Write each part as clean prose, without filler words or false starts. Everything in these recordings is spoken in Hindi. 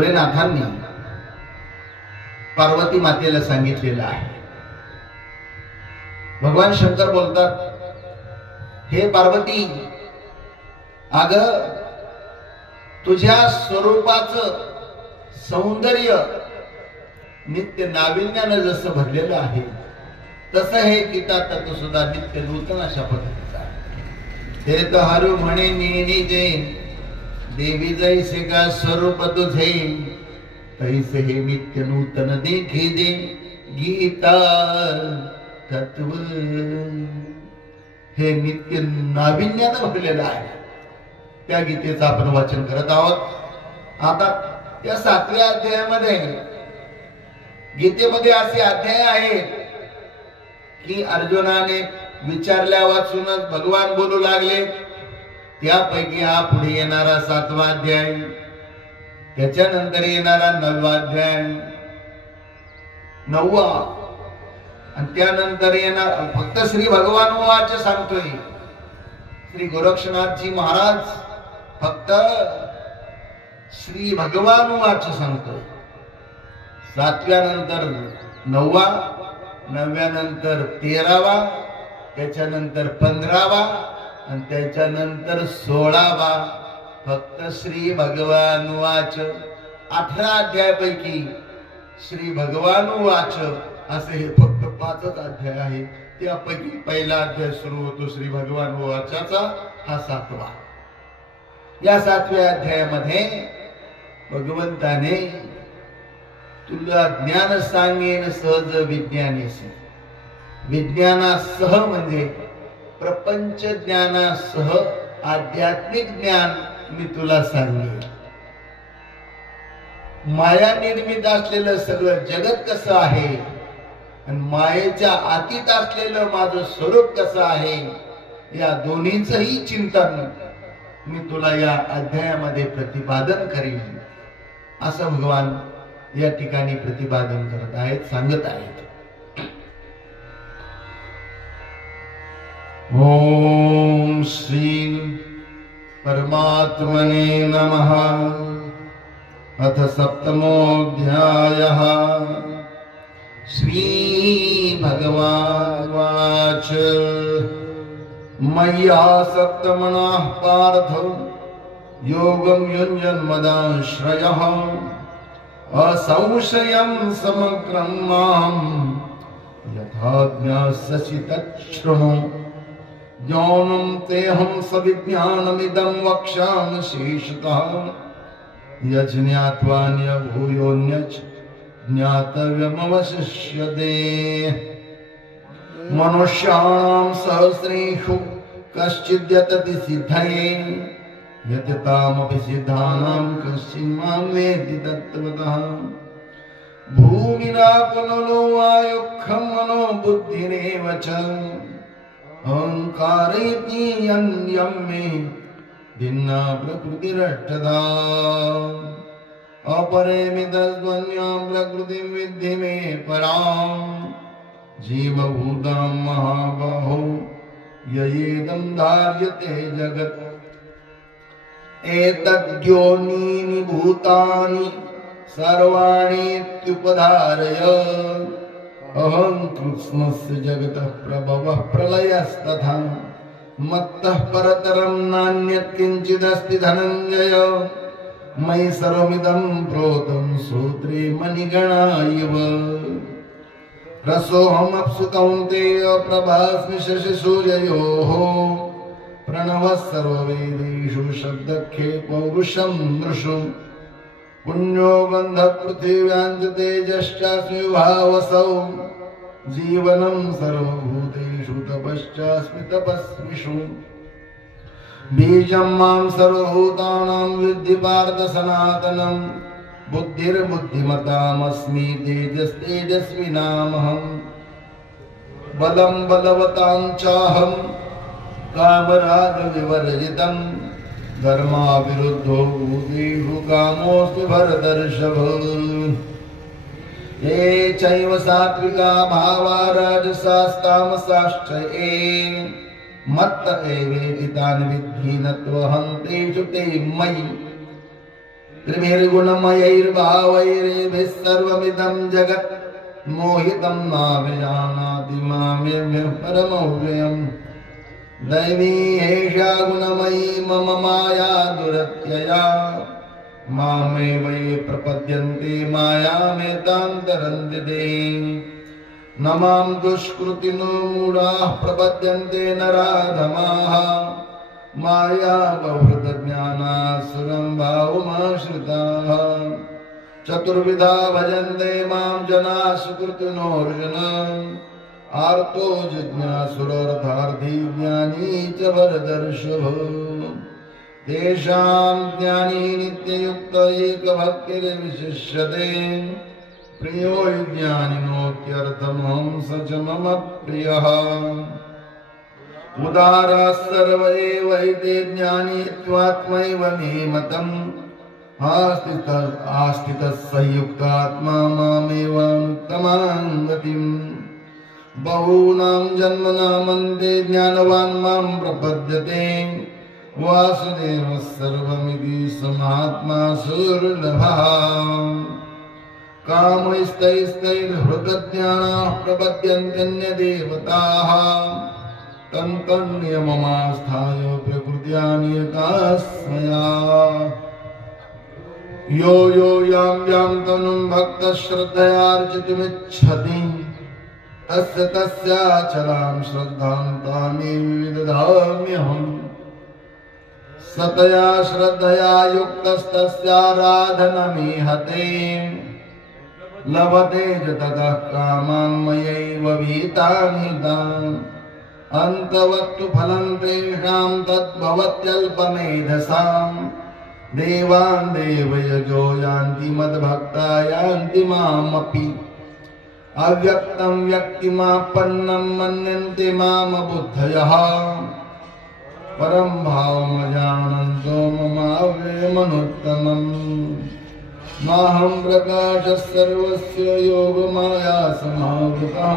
भोलेनाथांनी पार्वती मातेला सांगितलेलं आहे. भगवान शंकर बोलतात, हे पार्वती, अग तुझ्या स्वरूपाचं सौंदर्य नित्य नाविन्यानं जसं भरलेलं आहे तसं हे गीतातत्व सुद्धा नित्य नूतन अशा पद्धतीचं आहे. हे तर हरू म्हणे नेनी जे देवी जैसे का स्वरूप तुझे तैसे हे नित्य नूतन देखी दे गीता तत्व. हे नित्य नाविन्यानं भरलेलं आहे. त्या गीतेचं आपण वाचन करत आहोत. आता या 7व्या अध्यायामध्ये गीतेमध्ये असे अध्याय आहेत की अर्जुनाने विचारल्या वाचूनच भगवान बोलू लागले. त्यापैकी हा पुढे येणारा 7वा अध्याय, त्याच्यानंतर येणारा 9वा अध्याय, 9वा, आणि त्यानंतर येणार फक्त श्री भगवान वाच सांगतोय. श्री गोरक्षनाथजी महाराज फक्त श्री भगवान वाच सांगतोय. 7व्या नंतर 9वा, 9व्या नंतर 13वा, त्याच्यानंतर 15वा आणि त्याच्यानंतर 16वा फक्त श्री भगवान वाच. 18 अध्यायापैकी श्री भगवान वाच असे हे फक्त 5च अध्याय आहे. त्यापैकी पहिला अध्याय सुरू होतो श्री भगवान वाचाचा, हा 7वा. या 7व्या अध्यायामध्ये भगवंताने तुला ज्ञान सांगेन सहज विज्ञानेसी. विज्ञानासह म्हणजे प्रपंच ज्ञानासह आध्यात्मिक ज्ञान मी तुला सांगेन. माया निर्मित असलेलं सगळं जगत कसं आहे आणि मायेच्या आतीत असलेलं माझं स्वरूप कसं आहे या दोन्हीचंही चिंतन मी तुला या अध्यायामध्ये प्रतिपादन करीन, असं भगवान या ठिकाणी प्रतिपादन करत आहेत, सांगत आहेत. ओम श्री परमात्मने नमः. अथ 7मोऽध्यायः. श्री भगवानुवाच. मय्यासक्तमनः पार्थ योगं युञ्जन्मदाश्रयः असंशयं समग्रं मां यथा ज्ञास्यसि तच्छृणु. ज्ञानं तेऽहं सविज्ञानमिदं वक्ष्यामि शेषतः. यज्ञात्वान्य भूयोऽन्यच् ज्ञातव्यमवशिष्यते. मनुष्याणां सहस्रेषु कश्चिद्यतति सिद्धये यततामपि सिद्धानां कश्चिन्मां वेत्ति तत्त्वतः. भूमिना पुनलो वायुःखं मनो बुद्धिरेव च अहंकारेति यं मे भिन्ना प्रकृतिरष्टधा. अपरेमितस्त्वन्यां प्रकृतिं विद्धि मे पराम्. जीवभूतां महाबाहो ययेदं धार्यते जगत्. एतद्योनीनि भूतानि सर्वाणीत्युपधारय. अहं कृत्स्नस्य जगतः प्रभवः प्रलयस्तथा. मत्तः परतरं नान्यत् किञ्चिदस्ति धनञ्जय. मयि सर्वमिदं प्रोतं सूत्रे मणिगणा इव. रसोऽहमप्सु कौन्तेय प्रभास्मि शशिसूर्ययोः. प्रणवः सर्ववेदेषु शब्दखे पौरुषं नृषु. पुण्यो गन्धः पृथिव्यां च तेजश्चास्मि भावसौ. जीवनं सर्वभूतेषु तपश्चास्मि तपस्विषु. बीजं मां सर्वभूतानां विद्धि पार्थ सनातनं. बुद्धिर्बुद्धिमतामस्मि तेजस्तेजस्विनामहं. बलं बलवतां चाहं कामरागविवर्जितं. धर्माविरुद्धो भूतेषु कामोऽस्मि भरतर्षभ. ये चैव सात्विका भावा राजसास्तामसाश्च ये मत्त एवेति तान् विद्धि न त्वहं तेषु ते मयि. त्रिभिर्गुणमयैर्भावैरेभिः सर्वमिदं जगत् मोहितं नाभिजानाति मामेभ्यः परमव्ययम् दैवी एषा गुणमयी मम माया दुरत्यया मामेव ये प्रपद्यन्ते मायामेतां तरन्ति ते न मां दुष्कृतिनो मूढाः प्रपद्यन्ते नराधमाः माया बहुधज्ञानासुरं भावमाश्रिताः चतुर्विधा भजन्ते मां जनाः सुकृतिनोऽर्जुन आर्तो जिज्ञासुरर्थार्थी ज्ञानी च वरदर्शभ तेषां ज्ञानी नित्ययुक्त एकभक्तिर्विशिष्यते प्रियो ज्ञानिनोत्यर्थमहं स च मम प्रियः उदारः सर्व एव हि ज्ञानी त्वात्मैव मे मतम् आस्थितः संयुक्तात्मा मामेवानुत्तमां गतिम् बहूनां जन्मनामन्ते ज्ञानवान् मां प्रपद्यते वासुदेवः सर्वमिति स महात्मा सुर्लभः कामैस्तैस्तैर्हृतज्ञानाः प्रपद्यन्त्यन्यदेवताः तं नियममास्थाय प्रकृत्या नियतास्मया यो यो यां यां तनुं भक्तः श्रद्धयार्चितुमिच्छति तस्य तस्याचलां श्रद्धां तामेव विदधाम्यहम् सतया श्रद्धया युक्तस्तस्याराधनमीहते लभते च ततः कामान् मयैव भीतानि तान् अन्तवत्तु फलं तेषां तद्भवत्यल्पमेधसाम् देवान् देवयजो यान्ति मद्भक्ता यान्ति मामपि अव्यक्तं व्यक्तिमापन्नं मन्यन्ते माम बुद्धयः परं भावमजानन्तो ममाव्ययमनुत्तमम् नाहं प्रकाशः सर्वस्य योगमाया समावृतः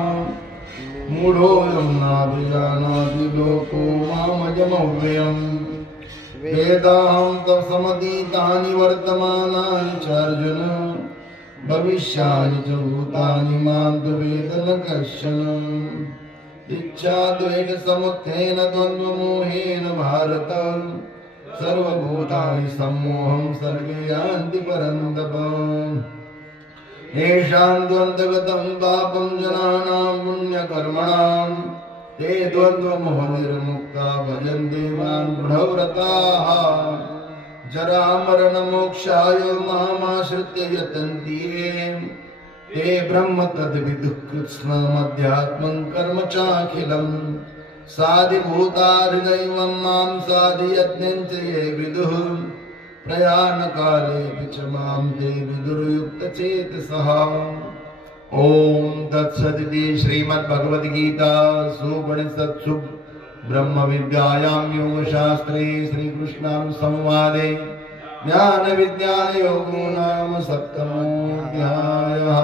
मूढोऽयं नाभिजानाति लोको मामजमव्ययम् वेदाहं तत्समतीतानि वर्तमानानि च अर्जुन भविष्यानि च भूतानि मां तु वेद न कश्चन इच्छाद्वेषसमुत्थेन द्वन्द्वमोहेन भारत सर्वभूतानि सम्मोहं सर्वे यान्ति परन्तप येषां द्वन्द्वगतं पापं जनानां पुण्यकर्मणां ते द्वन्द्वमोहनिर्मुक्ता भजन्ते मां दृढव्रताः जरामरणमोक्षाय मामाश्रित्य यतन्ति ते ब्रह्म तद्विदुः कृत्स्नमध्यात्मं कर्म चाखिलम् साधिभूतारिदैवं मां साधियज्ञं च ये विदुः प्रयाणकालेऽपि च मां ते विदुर्युक्तचेतसः ॐ तत्सदिति श्रीमद्भगवद्गीतासूपनिषत्सु ब्रह्मविद्यायां योगशास्त्रे श्रीकृष्णानुसंवादे ज्ञानविज्ञानयोगो नाम सप्तमोऽध्यायः।